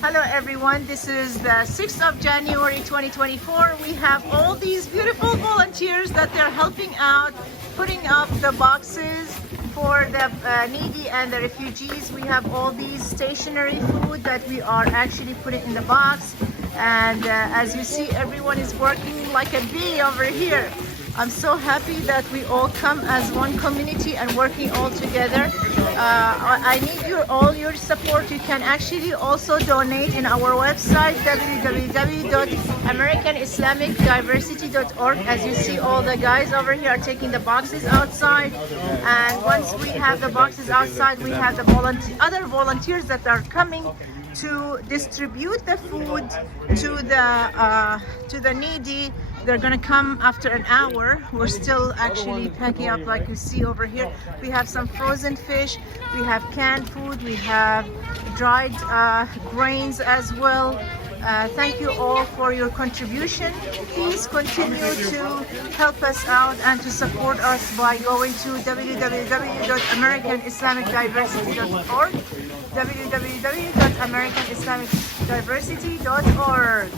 Hello everyone, this is the 6th of January 2024. We have all these beautiful volunteers that they're helping out, putting up the boxes for the needy and the refugees. We have all these stationary food that we are actually putting in the box, and as you see, everyone is working like a bee over here. I'm so happy that we all come as one community and working all together. I need all your support. You can actually also donate in our website www.americanislamicdiversity.org. As you see, all the guys over here are taking the boxes outside, and once we have the boxes outside, we have the other volunteers that are coming to distribute the food to the needy. They're gonna come after an hour. We're still actually packing up, like you see over here. We have some frozen fish, we have canned food, we have dried grains as well. Thank you all for your contribution. Please continue to help us out and to support us by going to www.americanislamicdiversity.org, www.americanislamicdiversity.org.